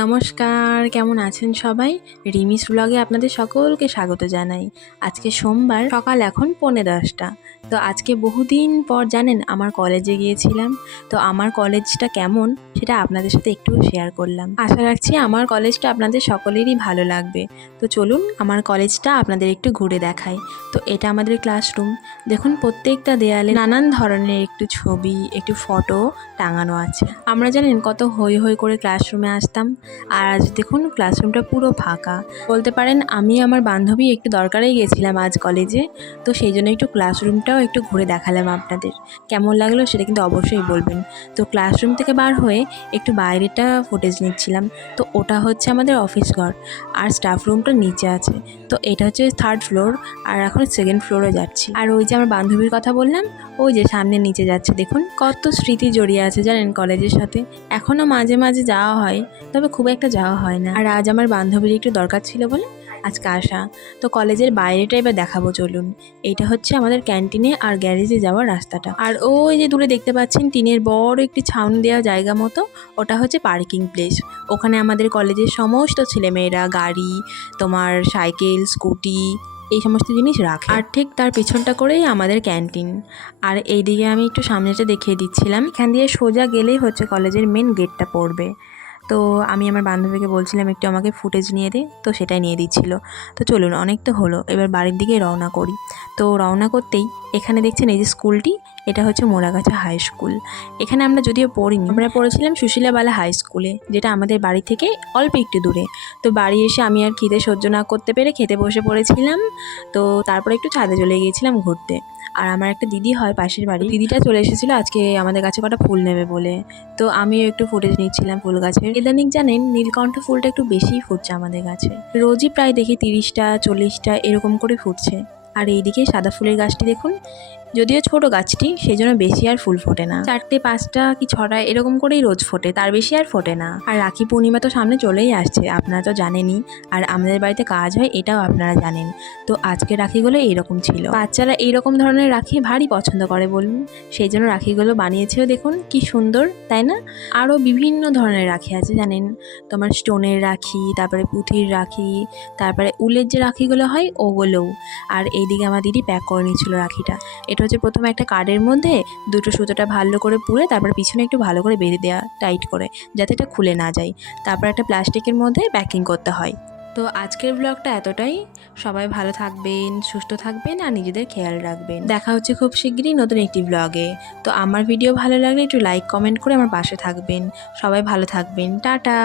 নমস্কার, কেমন আছেন সবাই? রিমিস ব্লগে আপনাদের সকলকে স্বাগত জানাই। আজকে সোমবার, সকাল এখন 10:45। তো আজকে বহুদিন পর জানেন আমার কলেজে গিয়েছিলাম। তো আমার কলেজটা কেমন সেটা আপনাদের সাথে একটু শেয়ার করলাম। আশা রাখছি আমার কলেজটা আপনাদের সকলেরই ভালো লাগবে। তো চলুন আমার কলেজটা আপনাদের একটু ঘুরে দেখাই। তো এটা আমাদের ক্লাসরুম। দেখুন প্রত্যেকটা দেয়ালে নানান ধরনের একটু ছবি, একটু ফটো টাঙানো আছে। আমরা জানেন কত হই হই করে ক্লাসরুমে আসতাম, আর আজ দেখুন ক্লাসরুমটা পুরো ফাঁকা। বলতে পারেন আমি আমার বান্ধবী একটু দরকারেই গেছিলাম আজ কলেজে, তো সেই জন্য একটু ক্লাসরুমটাও একটু ঘুরে দেখালাম আপনাদের। কেমন লাগলো সেটা কিন্তু অবশ্যই বলবেন। তো ক্লাসরুম থেকে বার হয়ে একটু বাইরেটা ফুটেজ নিচ্ছিলাম। তো ওটা হচ্ছে আমাদের অফিস ঘর, আর স্টাফ রুমটা নিচে আছে। তো এটা হচ্ছে 3rd ফ্লোর, আর এখন 2nd ফ্লোরে যাচ্ছি। আর ওই যে আমার বান্ধবীর কথা বললাম, ওই যে সামনে নিচে যাচ্ছে। দেখুন কত স্মৃতি জড়িয়ে আছে জানেন কলেজের সাথে। এখনও মাঝে মাঝে যাওয়া হয়, তবে খুব একটা যাওয়া হয় না। আর আজ আমার বান্ধবীর একটু দরকার ছিল বলে আজকে আসা। তো কলেজের বাইরেটা এবার দেখাবো চলুন। এইটা হচ্ছে আমাদের ক্যান্টিনে আর গ্যারেজে যাওয়ার রাস্তাটা। আর ওই যে দূরে দেখতে পাচ্ছেন টিনের বড় একটি ছাউনি দেওয়া জায়গা মতো, ওটা হচ্ছে পার্কিং প্লেস। ওখানে আমাদের কলেজের সমস্ত ছেলেমেয়েরা গাড়ি, তোমার সাইকেল, স্কুটি, এই সমস্ত জিনিস রাখে। আর ঠিক তার পিছনটা করেই আমাদের ক্যান্টিন। আর এইদিকে আমি একটু সামনেটা দেখিয়ে দিচ্ছিলাম। এখান দিয়ে সোজা গেলেই হচ্ছে কলেজের মেন গেটটা পড়বে। তো আমি আমার বান্ধবীকে বলছিলাম একটু আমাকে ফুটেজ নিয়ে দে, তো সেটাই নিয়ে দিচ্ছিল। তো চলুন, অনেক তো হলো, এবার বাড়ির দিকে রওনা করি। তো রওনা করতেই এখানে দেখছেন এই যে স্কুলটি, এটা হচ্ছে মোড়াগাছা হাই স্কুল। এখানে আমরা যদিও পড়িনি, আমরা পড়েছিলাম সুশীলাবালা হাই স্কুলে, যেটা আমাদের বাড়ি থেকে অল্প একটু দূরে। তো বাড়ি এসে আমি আর খিদে সহ্য না করতে পেরে খেতে বসে পড়েছিলাম। তো তারপরে একটু ছাদে চলে গিয়েছিলাম ঘুরতে। আর আমার একটা দিদি হয় পাশের বাড়ি, দিদিটা চলে এসেছিলো আজকে আমাদের কাছে কটা ফুল নেবে বলে। তো আমিও একটু ফুটেজ নিচ্ছিলাম ফুল গাছের। ইদানিং জানেন নীলকণ্ঠ ফুলটা একটু বেশিই ফুটছে আমাদের গাছে, রোজই প্রায় দেখি 30টা 40টা এরকম করে ফুটছে। আর এইদিকে সাদা ফুলের গাছটি দেখুন, যদিও ছোট গাছটি, সেই জন্য বেশি আর ফুল ফোটে না, 4টে 5টা কি 6টা এরকম করেই রোজ ফোটে, তার বেশি আর ফোটে না। আর রাখি পূর্ণিমা তো সামনে চলেই আসছে, আপনারা তো জানেনই। আর আমাদের বাড়িতে কাজ হয় এটাও আপনারা জানেন। তো আজকে রাখিগুলো এইরকম ছিল। বাচ্চারা এইরকম ধরনের রাখি ভারী পছন্দ করে বলুন, সেই জন্য রাখিগুলো বানিয়েছেও দেখুন কি সুন্দর, তাই না? আরও বিভিন্ন ধরনের রাখি আছে জানেন, তোমার স্টোনের রাখি, তারপরে পুঁথির রাখি, তারপরে উলের যে রাখিগুলো হয় ওগুলোও। আর এইদিকে আমার দিদি প্যাক করে নিচ্ছিল রাখিটা। এটা হচ্ছে প্রথমে একটা কার্ডের মধ্যে দুটো সুতোটা ভালো করে পুরে তারপর পিছনে একটু ভালো করে বেঁধে দেওয়া টাইট করে, যাতে এটা খুলে না যায়। তারপর একটা প্লাস্টিকের মধ্যে প্যাকিং করতে হয়। তো আজকের ব্লগটা এতটাই। সবাই ভালো থাকবেন, সুস্থ থাকবেন, আর নিজেদের খেয়াল রাখবেন। দেখা হচ্ছে খুব শিগগিরই নতুন একটি ব্লগে। তো আমার ভিডিও ভালো লাগলে একটু লাইক কমেন্ট করে আমার পাশে থাকবেন। সবাই ভালো থাকবেন, টাটা।